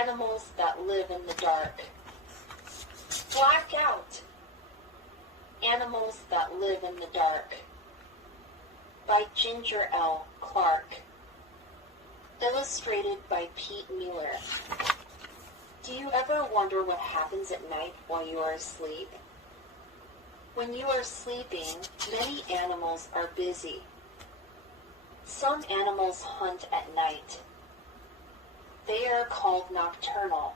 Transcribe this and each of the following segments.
Animals that live in the dark. Blackout. Animals that live in the dark. By Ginger L. Clark. Illustrated by Pete Mueller. Do you ever wonder what happens at night while you are asleep? When you are sleeping, many animals are busy. Some animals hunt at night. They are called nocturnal.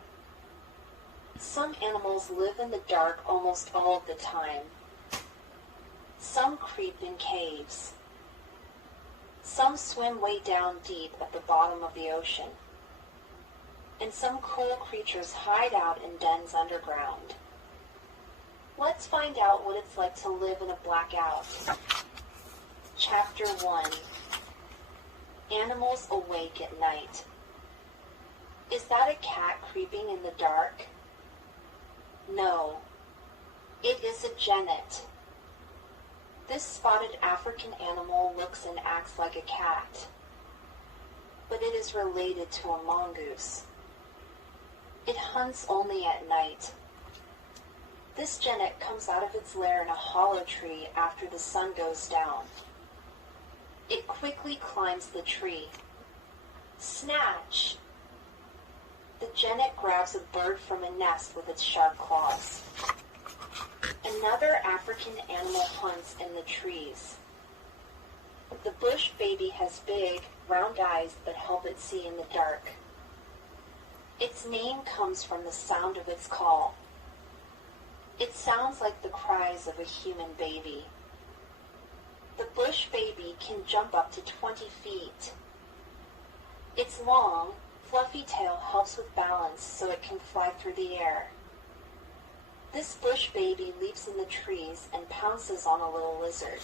Some animals live in the dark almost all of the time. Some creep in caves. Some swim way down deep at the bottom of the ocean. And some cool creatures hide out in dens underground. Let's find out what it's like to live in a blackout. Chapter 1. Animals awake at night. Is that a cat creeping in the dark? No. It is a genet. This spotted African animal looks and acts like a cat, but it is related to a mongoose. It hunts only at night. This genet comes out of its lair in a hollow tree after the sun goes down. It quickly climbs the tree. Snatch! The genet grabs a bird from a nest with its sharp claws. Another African animal hunts in the trees. The bush baby has big, round eyes that help it see in the dark. Its name comes from the sound of its call. It sounds like the cries of a human baby. The bush baby can jump up to 20 feet. Its long, fluffy tail helps with balance so it can fly through the air. This bush baby leaps in the trees and pounces on a little lizard.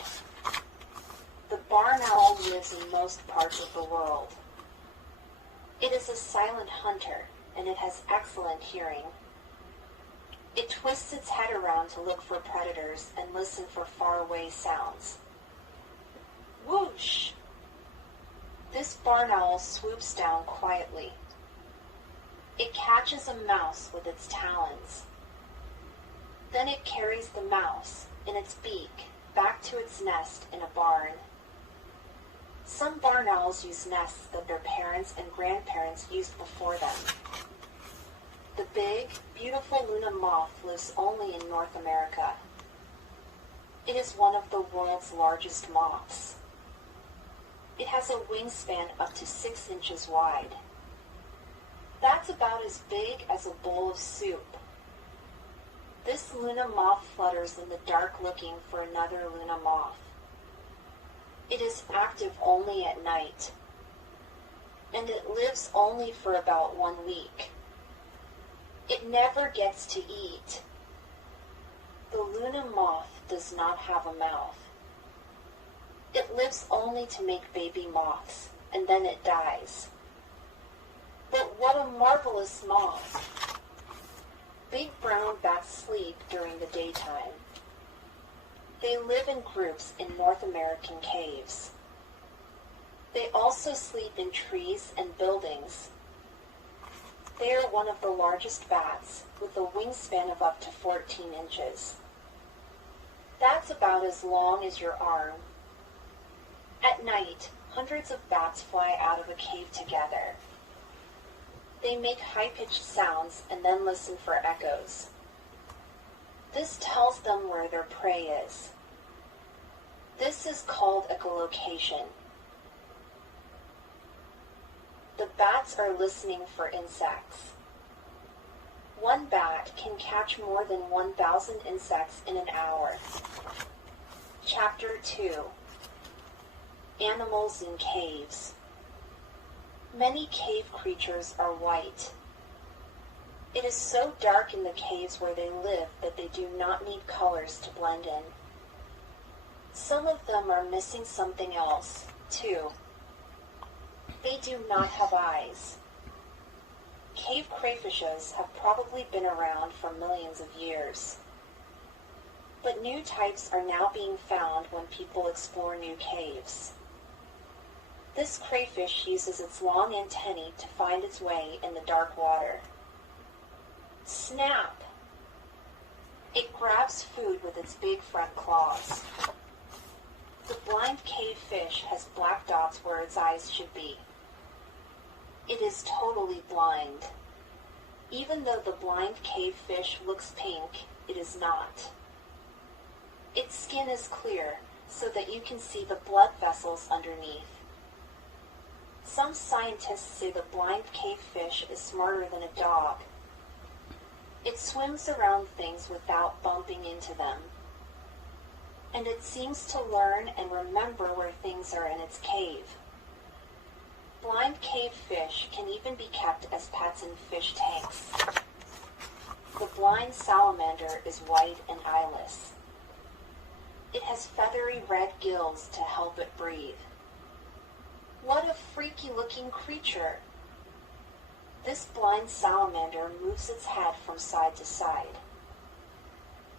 The barn owl lives in most parts of the world. It is a silent hunter, and it has excellent hearing. It twists its head around to look for predators and listen for faraway sounds. Whoosh! This barn owl swoops down quietly. It catches a mouse with its talons. Then it carries the mouse, in its beak, back to its nest in a barn. Some barn owls use nests that their parents and grandparents used before them. The big, beautiful Luna moth lives only in North America. It is one of the world's largest moths. It has a wingspan up to 6 inches wide. That's about as big as a bowl of soup. This Luna moth flutters in the dark looking for another Luna moth. It is active only at night, and it lives only for about 1 week. It never gets to eat. The Luna moth does not have a mouth. It lives only to make baby moths, and then it dies. But what a marvelous moth! Big brown bats sleep during the daytime. They live in groups in North American caves. They also sleep in trees and buildings. They are one of the largest bats, with a wingspan of up to 14 inches. That's about as long as your arm. At night, hundreds of bats fly out of a cave together. They make high-pitched sounds and then listen for echoes. This tells them where their prey is. This is called echolocation. The bats are listening for insects. One bat can catch more than 1,000 insects in an hour. Chapter 2. Animals in caves. Many cave creatures are white. It is so dark in the caves where they live that they do not need colors to blend in. Some of them are missing something else, too. They do not have eyes. Cave crayfishes have probably been around for millions of years. But new types are now being found when people explore new caves. This crayfish uses its long antennae to find its way in the dark water. Snap! It grabs food with its big front claws. The blind cave fish has black dots where its eyes should be. It is totally blind. Even though the blind cave fish looks pink, it is not. Its skin is clear, so that you can see the blood vessels underneath. Some scientists say the blind cave fish is smarter than a dog. It swims around things without bumping into them. And it seems to learn and remember where things are in its cave. Blind cave fish can even be kept as pets in fish tanks. The blind salamander is white and eyeless. It has feathery red gills to help it breathe. What a freaky-looking creature! This blind salamander moves its head from side to side.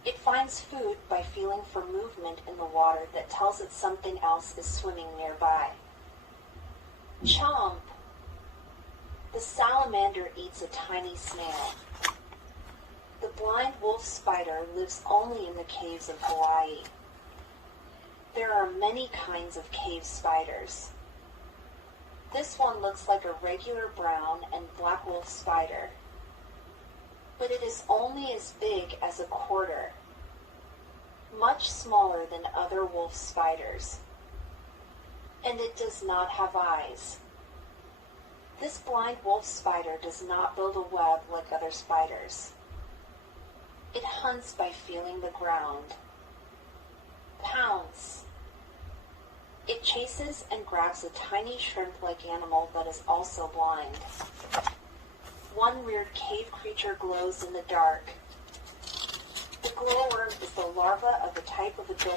It finds food by feeling for movement in the water that tells it something else is swimming nearby. Chomp! The salamander eats a tiny snail. The blind wolf spider lives only in the caves of Hawaii. There are many kinds of cave spiders. This one looks like a regular brown and black wolf spider, but it is only as big as a quarter, much smaller than other wolf spiders, and it does not have eyes. This blind wolf spider does not build a web like other spiders. It hunts by feeling the ground. Pounce. It chases and grabs a tiny shrimp-like animal that is also blind. One weird cave creature glows in the dark. The glowworm is the larva of a type of adult